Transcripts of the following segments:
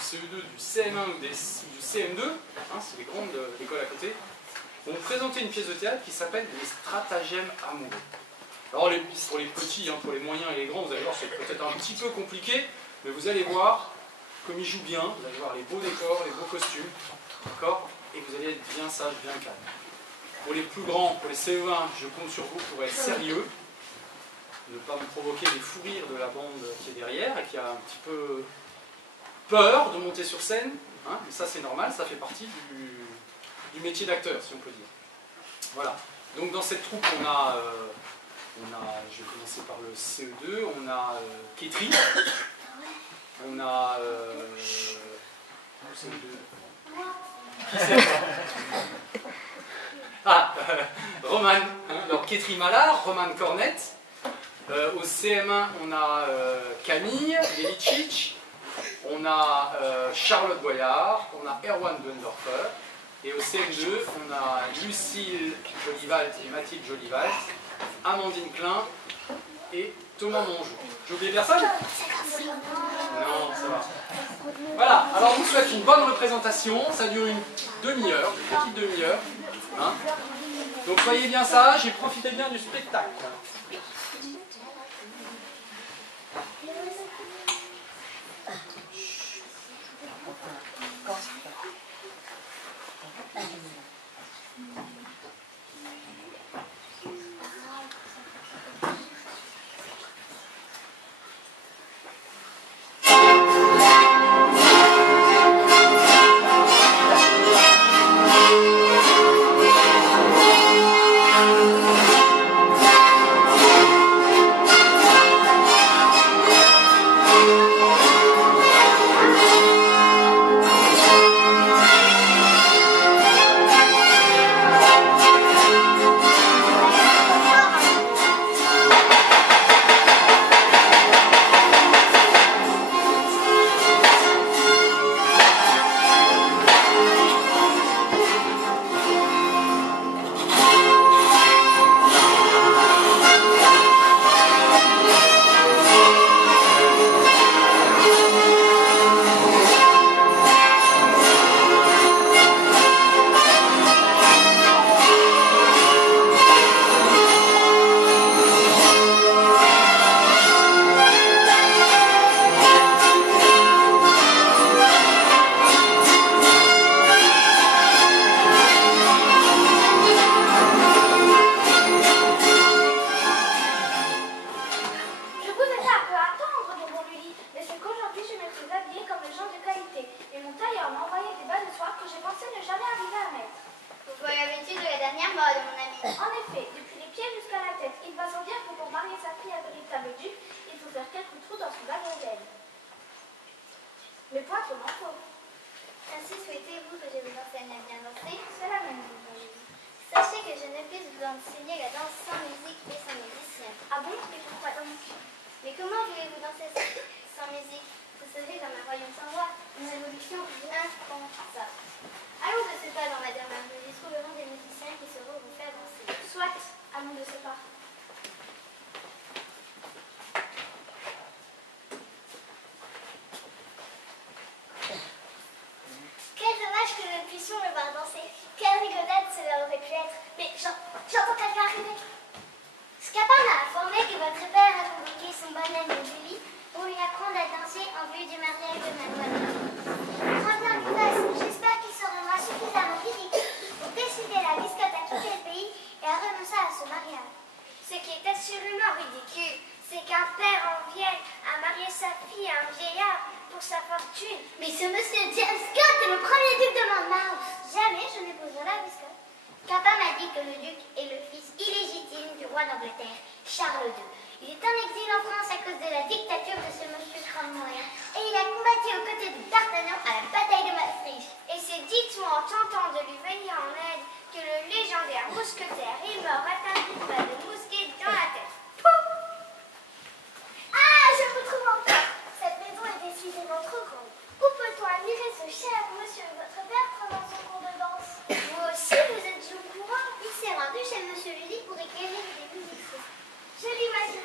CE2, du CM1 ou du CM2, hein, c'est les grandes écoles à côté, vont présenter une pièce de théâtre qui s'appelle Les stratagèmes amoureux. Alors pour les petits, hein, pour les moyens et les grands, vous allez voir, c'est peut-être un petit peu compliqué, mais vous allez voir, comme ils jouent bien, vous allez voir les beaux décors, les beaux costumes, d'accord, et vous allez être bien sage, bien calme. Pour les plus grands, pour les CE1, je compte sur vous pour être sérieux, ne pas me provoquer des fous rires de la bande qui est derrière et qui a un petit peu peur de monter sur scène, hein, mais ça c'est normal, ça fait partie du métier d'acteur, si on peut dire. Voilà. Donc dans cette troupe, on a je vais commencer par le CE2, on a Kétri, on a CE2. Qui c'est Roman, hein, alors Kétri Mallard, Roman Cornette. Au CM1, on a Camille Lelicic, on a Charlotte Boyard, on a Erwan Dundorfer, et au CM2, on a Lucille Jolivalt et Mathilde Jolivalt, Amandine Klein et Thomas Mongeau. J'ai oublié personne? Non, ça va. Voilà, alors on vous souhaite une bonne représentation, ça dure une demi-heure, une petite demi-heure. Hein, donc soyez bien sages et profitez bien du spectacle.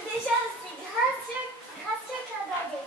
Déjà, c'est gracieux, gracieux qu'un dingue.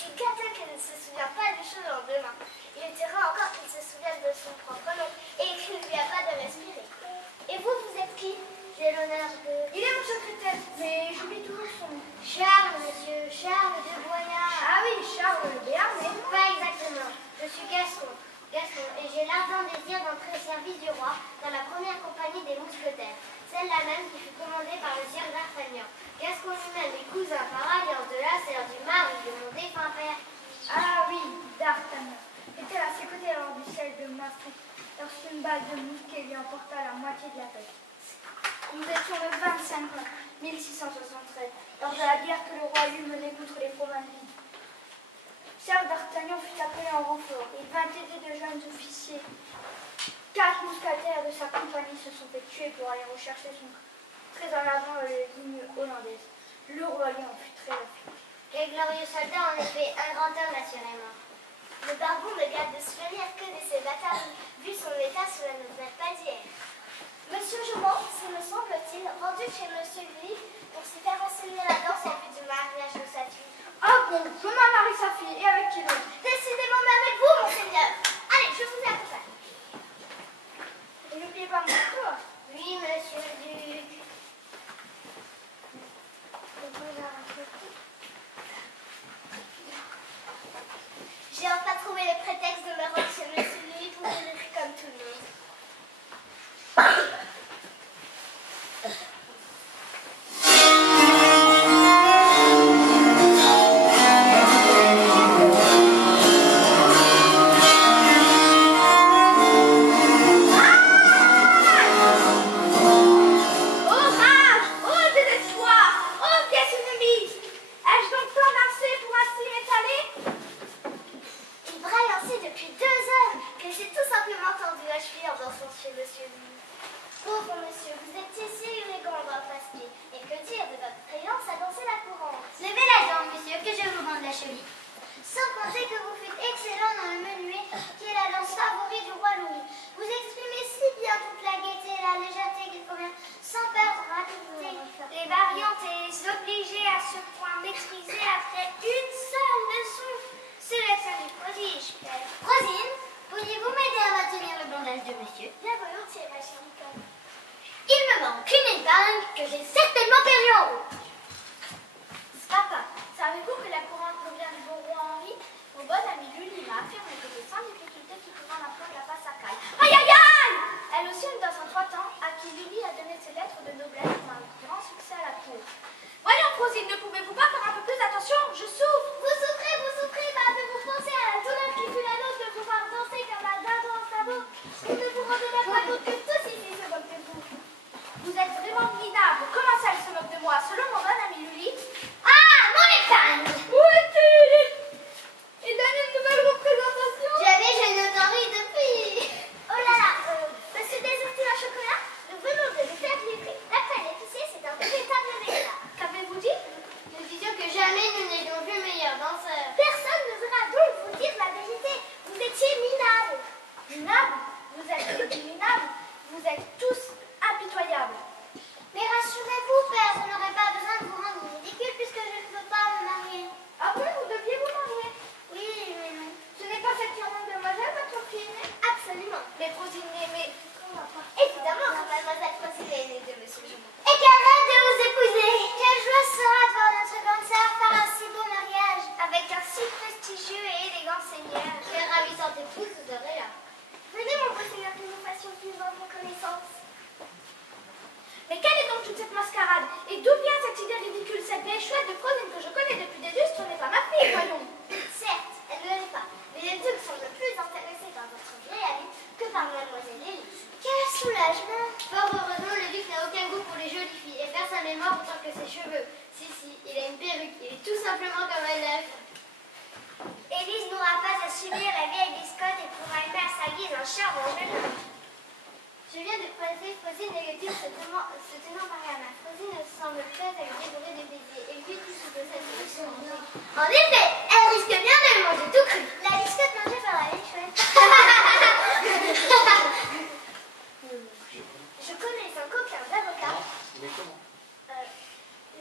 suis gâtée qu'elle ne se souvient pas des choses en demain. Il était rare encore qu'il se souvienne de son propre nom et qu'il ne lui a pas de respirer. Et vous, vous êtes qui? J'ai l'honneur de... Il est mon secrétaire, mais j'oublie toujours son nom. Charles, monsieur, Charles de Boyard. Ah oui, Charles le Béarnais. Pas exactement. Je suis Gaston. Gaston, et j'ai l'ardent désir d'entrer au service du roi dans la première compagnie des mousquetaires. Celle-là même qui fut commandée par le sire d'Artagnan. Gaston lui-même est cousin par alliance de la sœur du mari de mon défunt père. Ah oui, d'Artagnan. Était à ses côtés lors du siège de Maastricht, lorsqu'une balle de mousquet lui emporta la moitié de la tête. Nous étions le 25 juin 1673, lors de la guerre que le roi eut menée contre les Fromageries. Charles d'Artagnan fut appelé en renfort. Il vint aider de jeunes officiers. 4 mousquetaires de sa compagnie se sont fait tuer pour aller rechercher son trésor avant les lignes hollandaises. Le roi Lion fut très affligé. Quel glorieux soldat, en effet, un grand homme assurément. Le baron ne garde de souvenir que de ses batailles, vu son état, cela ne venait pas d'hier. Monsieur Jumont, se me semble-t-il, rendu chez Monsieur Louis pour s'y faire enseigner la danse en vue du mariage de sa fille. Ah bon, comment marie sa fille et avec qui d'autre? Décidément, mais avec vous, monseigneur. Allez, je vous accompagne. Et n'oubliez pas mon tour. Oui, monsieur le duc. J'ai enfin trouvé le prétexte de me rendre chez Monsieur Louis pour vivre comme tout le monde.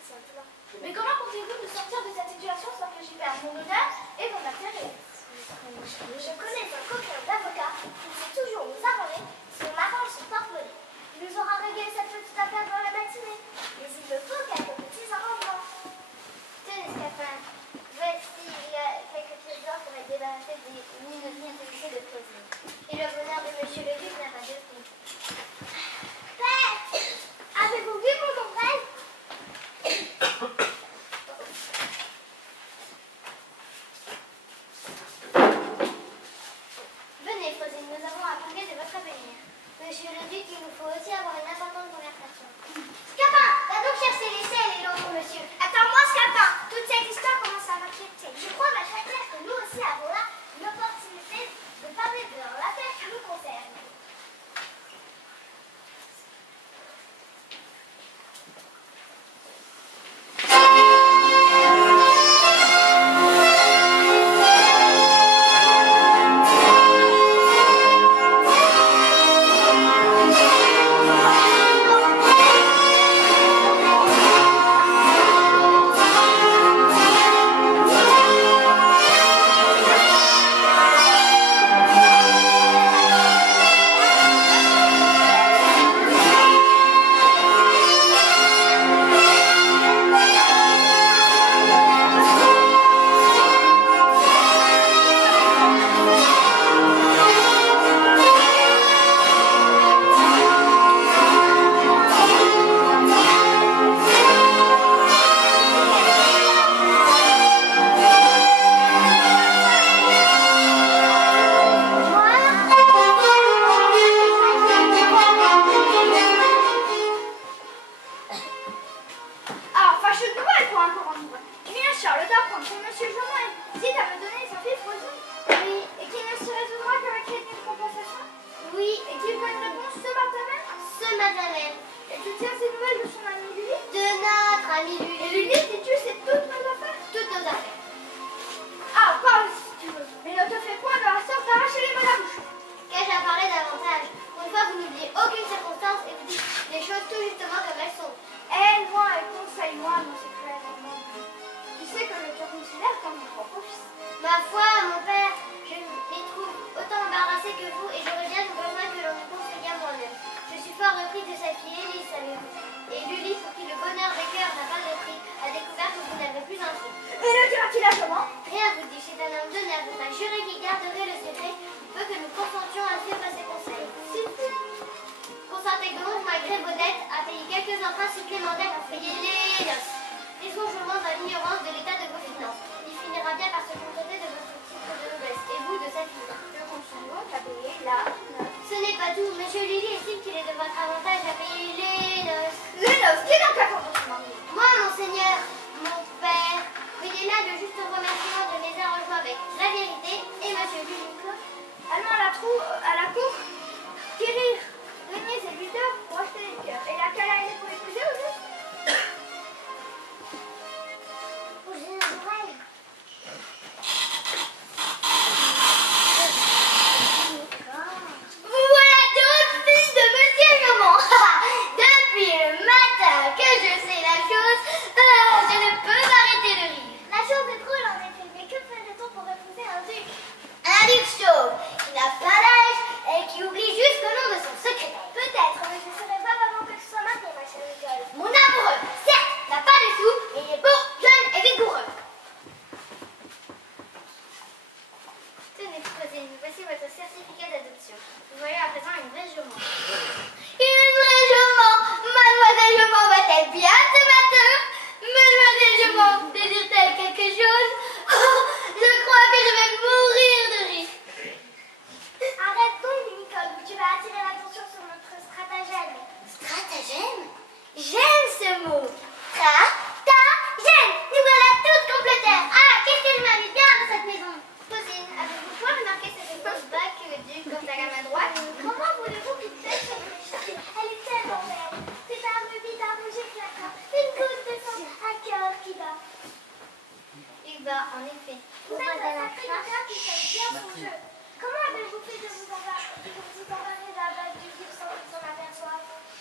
simplement. Mais comment comptez-vous nous sortir de cette situation sans que j'y perde mon honneur et mon intérêt? Je connais un coquin d'avocat qui sait toujours nous arranger si on arrange son porte-monnaie. Il nous aura réglé cette petite affaire dans la matinée. Mais il me faut quelques petits arrangements. Tenez, Scapin, voici quelques trésors pour être débarrassé des minories intéressées de présent. Et le bonheur de monsieur le duc n'a pas de prix. Père, avez-vous vu mon ombrelle? Venez, Fosine, nous avons à parler de votre avenir. Monsieur le duc, il nous faut aussi avoir une importante conversation. Scapin, va donc chercher les selles et l'eau pour monsieur. Attends-moi, Scapin. Toute cette histoire commence à m'inquiéter. Je crois, ma chère Claire, que nous aussi avons là une opportunité de parler de l'affaire qui nous concerne.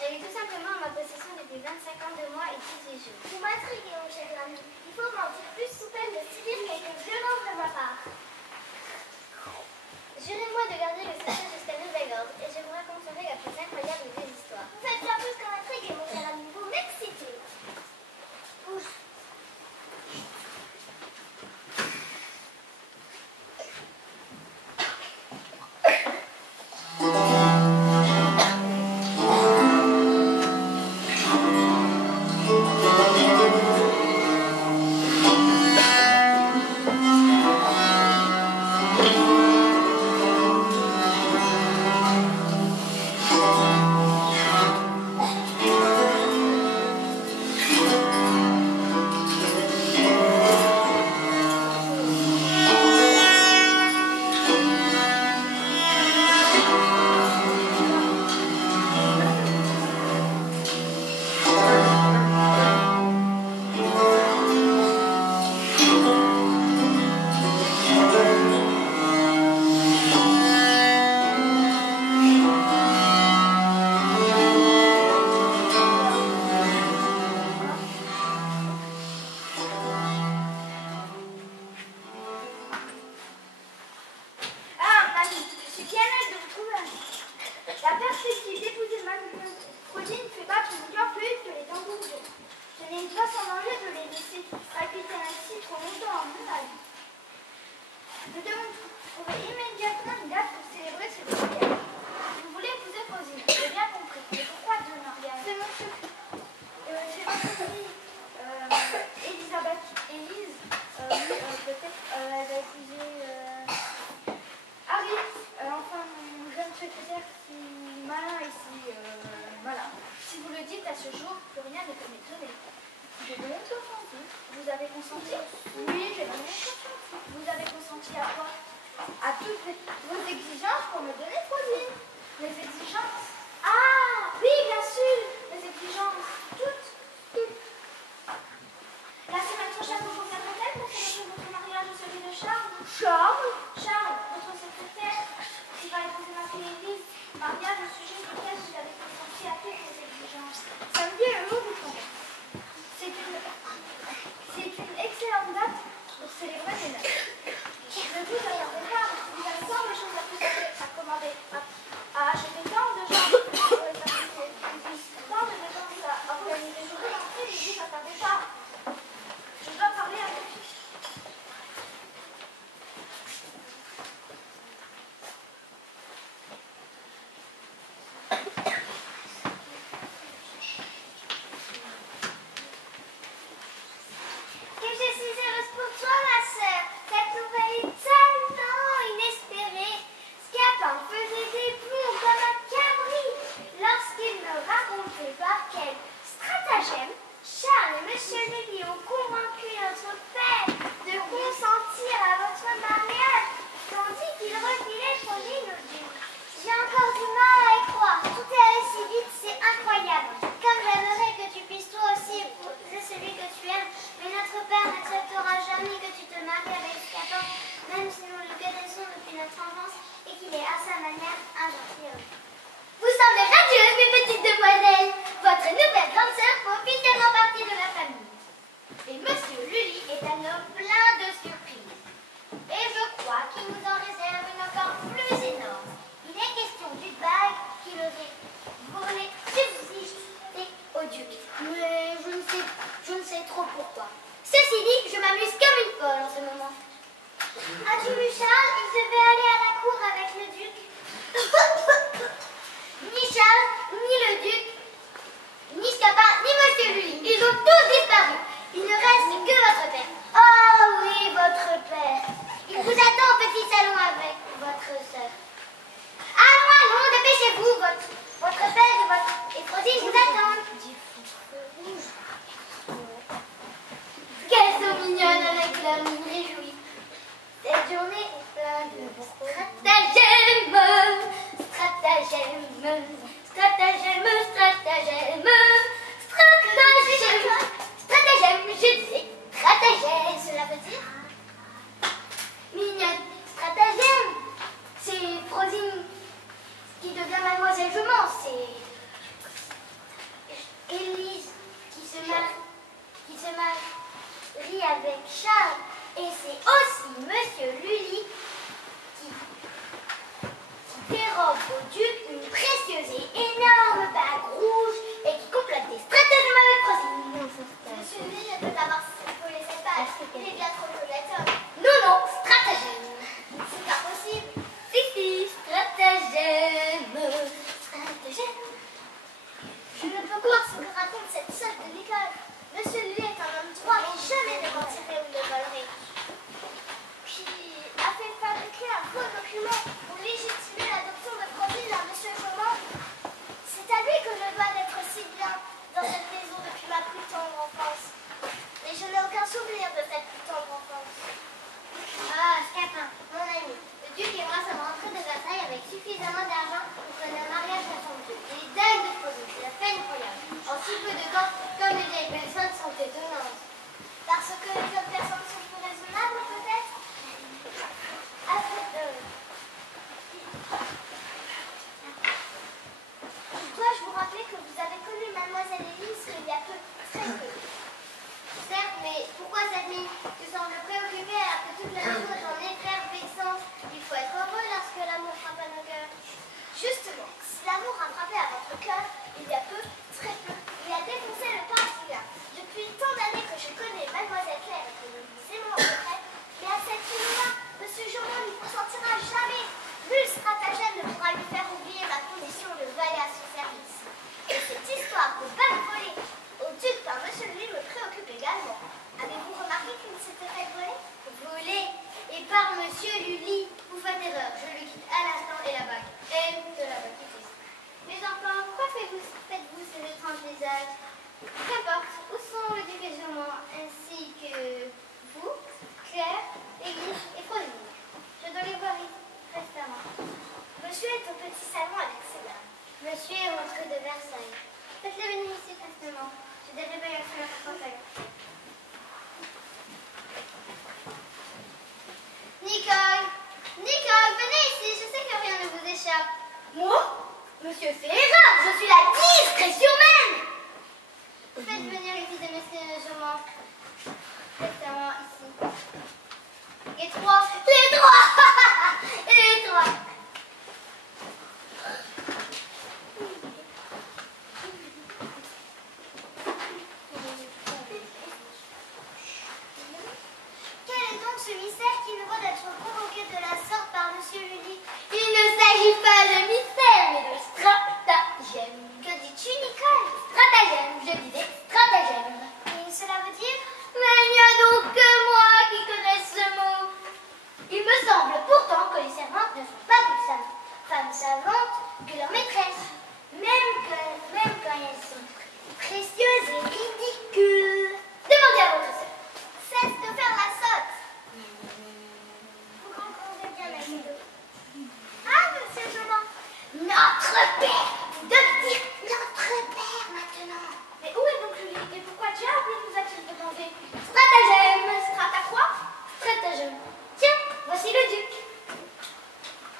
Elle est tout simplement en ma possession depuis 25 ans, 2 mois et 18 jours. Vous m'avez m'intriguer, mon cher ami. Il faut m'en dire plus sous peine de subir quelque violence de ma part. Jurez-moi de garder le secret jusqu'à nouvel ordre, et je vous raconterai la plus incroyable des histoires. Vous faites bien plus qu'en intriguer, mon cher ami. Vous m'excitez. Ouf. Stratagème, stratagème, stratagème. vit avec Charles. Et c'est aussi Monsieur Lully qui dérobe au duc une précieuse et énorme bague rouge et qui complète des stratagèmes avec Rosine. Monsieur Lully ne peut avoir volé cette bague. Il est bien trop honnête. Non, non, stratagème. C'est pas possible. Si, stratagème. Stratagème. Je ne peux croire ce que raconte cette sotte de l'école. Monsieur Lully est un homme droit et jamais ne mentirait ou ne volerait. Puis a fait fabriquer un faux document pour légitimer l'adoption de Frosine à Monsieur Chaumont. C'est à lui que je dois d'être si bien dans cette maison depuis ma plus tendre enfance. Et je n'ai aucun souvenir de cette plus tendre enfance. Ah, Scapin, mon ami, le duc et moi sommes rentrés de Versailles avec suffisamment d'argent pour connaître un mariage à son Dieu. Il est dingue de Frosine, c'est la peine incroyable. En si peu de temps, comme les vieilles personnes sont étonnantes. Parce que les jeunes personnes sont plus raisonnables, peut-être? Dois-je vous rappeler que vous avez connu Mademoiselle Élise il y a peu, très peu? Certes, mais pourquoi cette mine? Tu sembles préoccupée alors que toute la maison est en effervescence. Il faut être heureux lorsque l'amour frappe à nos cœurs. Justement, si l'amour a frappé à votre cœur, il y a peu, très peu, il a défoncé le Portugal. Depuis tant d'années que je connais Mademoiselle Claire et que nous nous aimons en secret, mais à cette fille-là, Monsieur Chaumont n'y consentira jamais. Nul stratagème ne pourra lui faire oublier ma condition de valet à son service. Et cette histoire de bague volée au duc par Monsieur Lully me préoccupe également. Avez-vous remarqué qu'il s'était fait voler? Voler? Et par Monsieur Lully? Vous faites erreur, je le quitte à l'instant et la bague. Et de la bague qui triste. Mes enfants, pourquoi faites-vous ces étranges visages? Qu'importe, où sont le duc et Chaumont, ainsi que vous, Claire, Élise et Frosine? Je dois les voir restamment. Monsieur est au petit salon avec ses dames. Monsieur est rentré de Versailles. Faites-le venir ici prestement. J'ai des révélations à faire à Nicole! Nicole, venez ici, je sais que rien ne vous échappe. Moi? Monsieur fait erreur, je suis la discrétion même! Faites venir les fils de Monsieur Chaumont. Restamment ici. Les trois! Les trois! Les trois! Quel est donc ce mystère qui nous vaut d'être provoqué de la sorte par Monsieur Lully? Il ne s'agit pas de mystère, mais de stratagème. Que dis-tu, Nicole? Stratagème, je disais stratagème. Et cela veut dire? Mais il n'y a donc que moi qui connais ce mot. Il me semble pourtant que les servantes ne sont pas toutes femmes savantes que leurs maîtresses, même quand elles sont précieuses et ridicules. Demandez à votre sœur. Cesse de faire la sotte. Vous comprendrez bien la vidéo. Ah, Monsieur Chaumont. Notre père. Vous devez dire notre père maintenant. Mais où est donc Lully? Et pourquoi diable nous a-t-il demandé? Stratagème. Strata quoi? Stratagème. Tiens, voici le duc.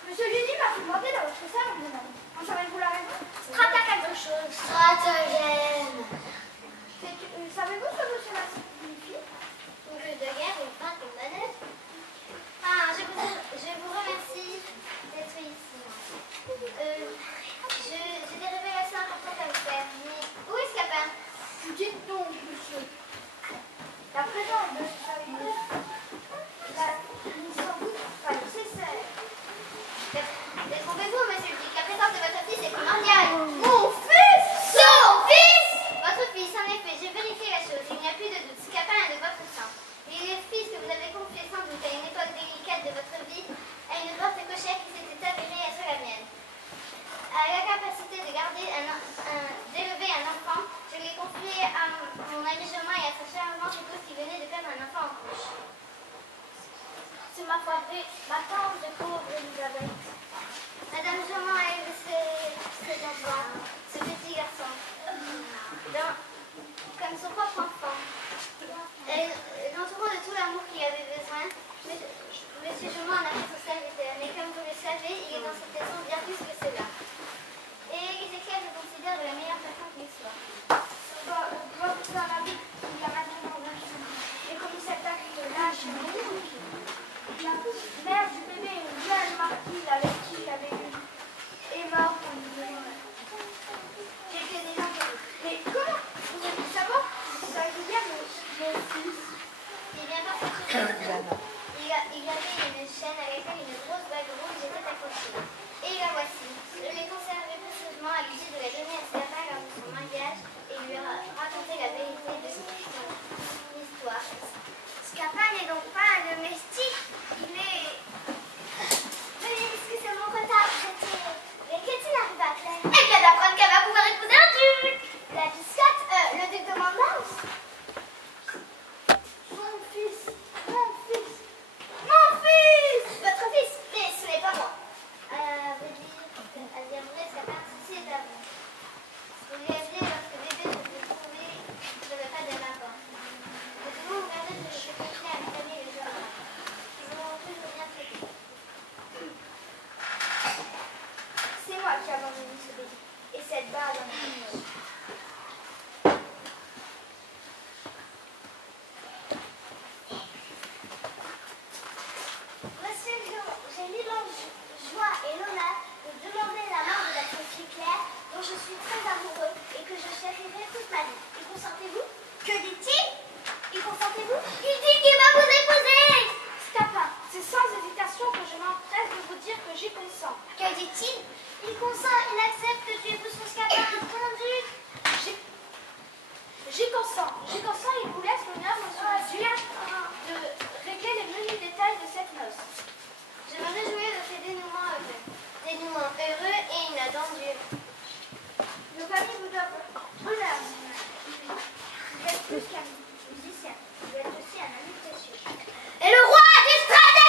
Monsieur Lully m'a fait demander dans votre salon, madame. En savez-vous la raison? Strata quelque chose. Stratagème. Savez-vous ce que cela signifie? Une ruse de guerre, une feinte, une manœuvre. Ah, je vous remercie d'être ici. J'ai des révélations importantes à vous faire. Mais où est Scapin? Dites donc, monsieur. La présence de sa fille, sans doute pas nécessaire. Détrompez-vous, monsieur le duc. La présence de votre fils est primordiale. Mon fils! Son fils! Votre fils, en effet, j'ai vérifié la chose. Il n'y a plus de doute. Scapin est de votre sang. Il est le fils que vous avez confié sans doute à une époque délicate de votre vie, à une forte cochère qui s'était avérée être la mienne. À la capacité de garder d'élever un enfant, je l'ai confié à mon ami Chaumont et à sa charmante épouse qui venait de perdre un enfant en couche. C'est ma foi vraie, ma tante de pauvre Elisabeth. Madame Chaumont a élevé cet enfant, ce petit garçon, comme son propre enfant. L'entourant de tout l'amour qu'il avait besoin, Monsieur Chaumont en a fait son serviteur, mais comme vous le savez, il est dans cette maison bien plus que cela. Et Ézéchiel, je considère de la meilleure façon qu'il soit. Votre avis, il y a maintenant 20 ans. Les commissaires bas dans le monde. Monsieur Jean, j'ai l'immense joie et l'honneur de demander la main de la petite Claire, dont je suis très amoureux et que je chérirai toute ma vie. Y consentez-vous? Que dit-il? Y consentez-vous? Il dit qu'il va vous épouser! Scapin, c'est sans hésitation que je m'empresse de vous dire que j'y consens. Que dit-il? Il consent, il accepte que tu épouses son Scapin, ton duc. J'y consens, il vous laisse l'honneur, monsieur le duc, de régler les menus détails de cette noce. Je me réjouis de ces dénouements heureux. Dénouements heureux et inattendus. Nos familles vous doivent honneur. Vous êtes plus qu'un musicien, vous êtes aussi un ami précieux. Et le roi des stratagèmes!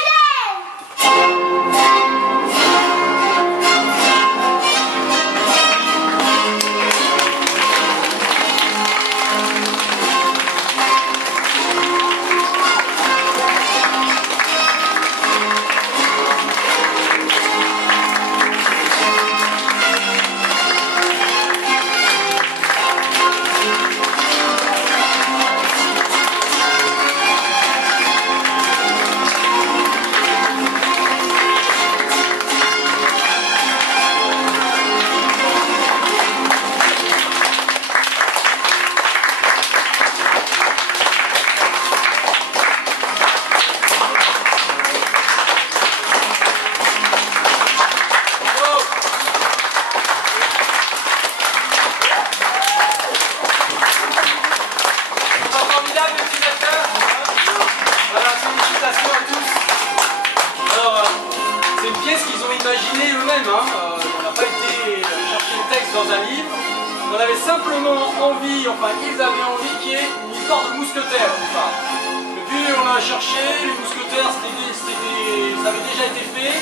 Dans un livre, on avait simplement envie, enfin ils avaient envie qu'il y ait une histoire de mousquetaires. Enfin, et puis on a cherché, les mousquetaires ça avait déjà été fait,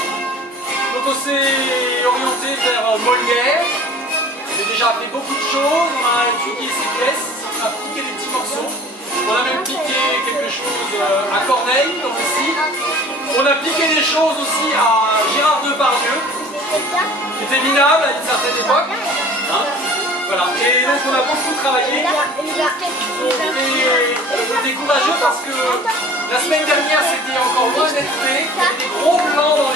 donc on s'est orienté vers Molière, on avait déjà appris beaucoup de choses, on a étudié ses pièces, on a piqué des petits morceaux, on a même piqué quelque chose à Corneille aussi, on a piqué des choses aussi à Gérard Depardieu, qui était minable à une certaine époque. Hein, voilà. Et donc on a beaucoup travaillé. On était courageux parce que la semaine dernière c'était encore loin d'être fait. Il y avait des gros blancs dans les